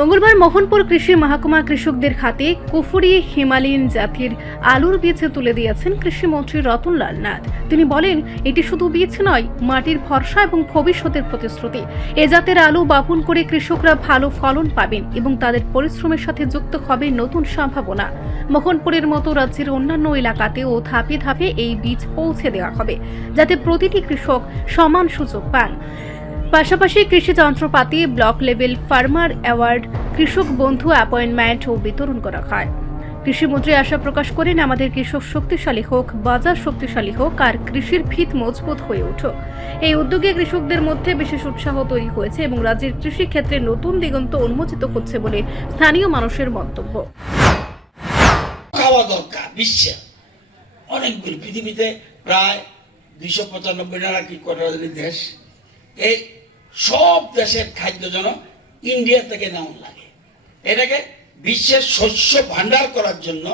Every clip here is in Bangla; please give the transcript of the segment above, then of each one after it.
মঙ্গলবার মোহনপুর কৃষি মহাকুমা কৃষকদের খাতে কুফুরি হিমালয়ান জাতির আলুর বীজ তুলে দিয়েছেন কৃষিমন্ত্রী রতনলাল নাথ। তিনি বলেন, এটি শুধু বীজ নয়, মাটির ভরসা এবং ভবিষ্যতের প্রতিশ্রুতি। এ জাতের আলু বাপন করে কৃষকরা ভালো ফলন পাবেন এবং তাদের পরিশ্রমের সাথে যুক্ত হবে নতুন সম্ভাবনা। মোহনপুরের মতো রাজ্যের অন্যান্য এলাকাতেও ধাপে ধাপে এই বীজ পৌঁছে দেওয়া হবে, যাতে প্রতিটি কৃষক সমান সুযোগ পান। পাশাপাশি কৃষি যন্ত্রপাতি, ব্লক লেভেল ফার্মার অ্যাওয়ার্ড, কৃষক বন্ধু অ্যাপয়েন্টমেন্ট ও বিতরণ করা হয়। কৃষিমন্ত্রী আশা প্রকাশ করেন, আমাদের কৃষক শক্তিশালী হোক, বাজার শক্তিশালী হোক, আর কৃষির ভিত মজবুত হয়ে উঠুক এই উদ্যোগে কৃষকদের মধ্যে বিশেষ উৎসাহ তৈরি হয়েছে এবং রাজ্যের কৃষি ক্ষেত্রে নতুন দিগন্ত উন্মোচিত হচ্ছে বলে স্থানীয় মানুষের মন্তব্য। পৃথিবীতে প্রায় দুইশো পঁচানব্বই দেশ? এই সব দেশের খাদ্য যেন ইন্ডিয়া থেকে নেওয়া লাগে। এটাকে বিশ্বের শস্য ভান্ডার করার জন্য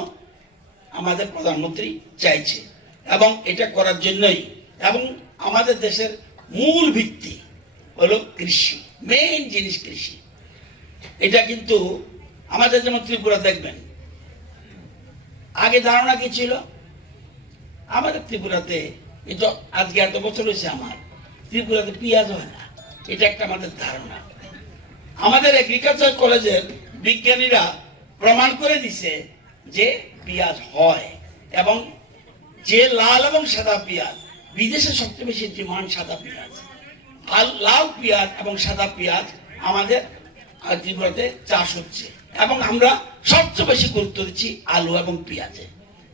আমাদের প্রধানমন্ত্রী চাইছে এবং এটা করার জন্যই এবং আমাদের দেশের মূল ভিত্তি হলো কৃষি মেইন জিনিস কৃষি। এটা কিন্তু আমাদের যেমন ত্রিপুরা দেখবেন, আগে ধারণা কি ছিল? আমাদের ত্রিপুরাতে তো আজকে এত বছর হয়েছে আমার, ত্রিপুরাতে পেঁয়াজ হয় না। এটা একটা আমাদের ধারণা। আমাদের এগ্রিকালচার কলেজের বিজ্ঞানীরা প্রমাণ করে দিছে যে পেঁয়াজ হয় এবং যে লাল এবং সাদা পেঁয়াজ, বিদেশে সবচেয়ে বেশি ডিমান্ড সাদা পেঁয়াজ। আর লাল পেঁয়াজ এবং সাদা পেঁয়াজ আমাদের ত্রিপুরাতে চাষ হচ্ছে এবং আমরা সবচেয়ে বেশি গুরুত্ব দিচ্ছি আলু এবং পেঁয়াজে।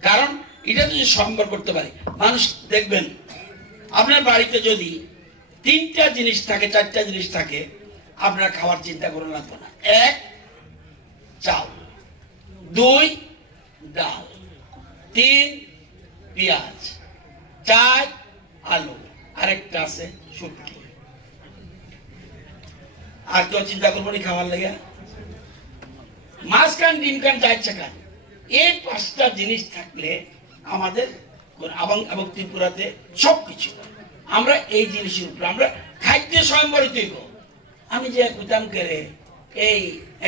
কারণ এটা যদি সম্ভব করতে পারি, মানুষ দেখবেন, আপনার বাড়িতে যদি তিনটা জিনিস থাকে, চারটা জিনিস থাকে, আপনারা খাওয়ার চিন্তা করে লাগবে না। এক, চাল। দুই, ডাল। তিন, পেঁয়াজ। চার, আলু। আরেকটা আছে শুটকি। আর কেউ চিন্তা করব নি খাবার লেগে? মাছ খান ডিম খান চার খান এই পাঁচটা জিনিস থাকলে আমাদের এবং এবং ত্রিপুরাতে সব কিছু আমরা এই জিনিসের আমরা খাদ্য স্বয়ংবরিত হইব। আমি যে কুতাম করে এই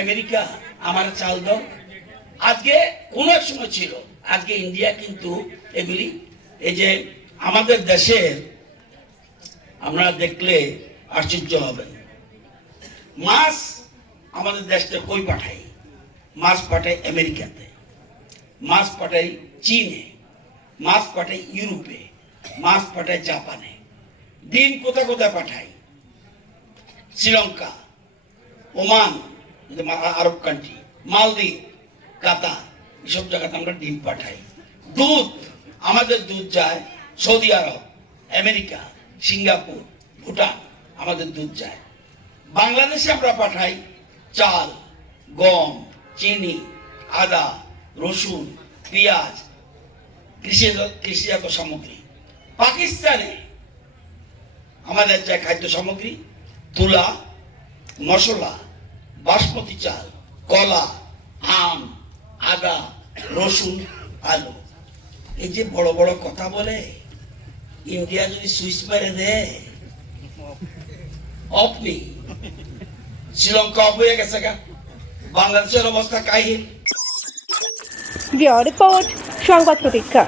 আমেরিকা আমার চাল দাও আজকে কোন এক সময় ছিল, আজকে ইন্ডিয়া কিন্তু এগুলি, এই যে আমাদের দেশের আমরা দেখলে আশ্চর্য হবেন। মাছ আমাদের দেশটা কই পাঠাই মাছ পাঠাই আমেরিকাতে, মাছ পাঠাই চীনে, মাছ পাঠাই ইউরোপে, মাছ পাঠাই জাপানে। ডিম কোথায় কোথায় পাঠাই শ্রীলঙ্কা, ওমান আরব কান্ট্রি মালদ্বীপ কাতা এসব জায়গাতে আমরা ডিম পাঠাই। দুধ, আমাদের দুধ যায় Saudi Arab, America, Singapore, Bhutan, আমাদের দুধ যায়। বাংলাদেশে আমরা পাঠাই চাল, গম, চিনি, আদা, রসুন, পেঁয়াজ, কৃষি কৃষিজাত সামগ্রী। পাকিস্তানে আমাদের যে খাদ্য সামগ্রী, তুলা, মশলা, বাসমতি চাল, কলা, আম, আদা, রসুন, আলু। এই যে বড় বড় কথা বলে, ইন্ডিয়া যদি সুইচ মেরে দেয় শ্রীলঙ্কা অফ হয়ে গেছে গা। বাংলাদেশের অবস্থা কাহিল। রিপোর্ট, সংবাদ প্রতীক্ষা।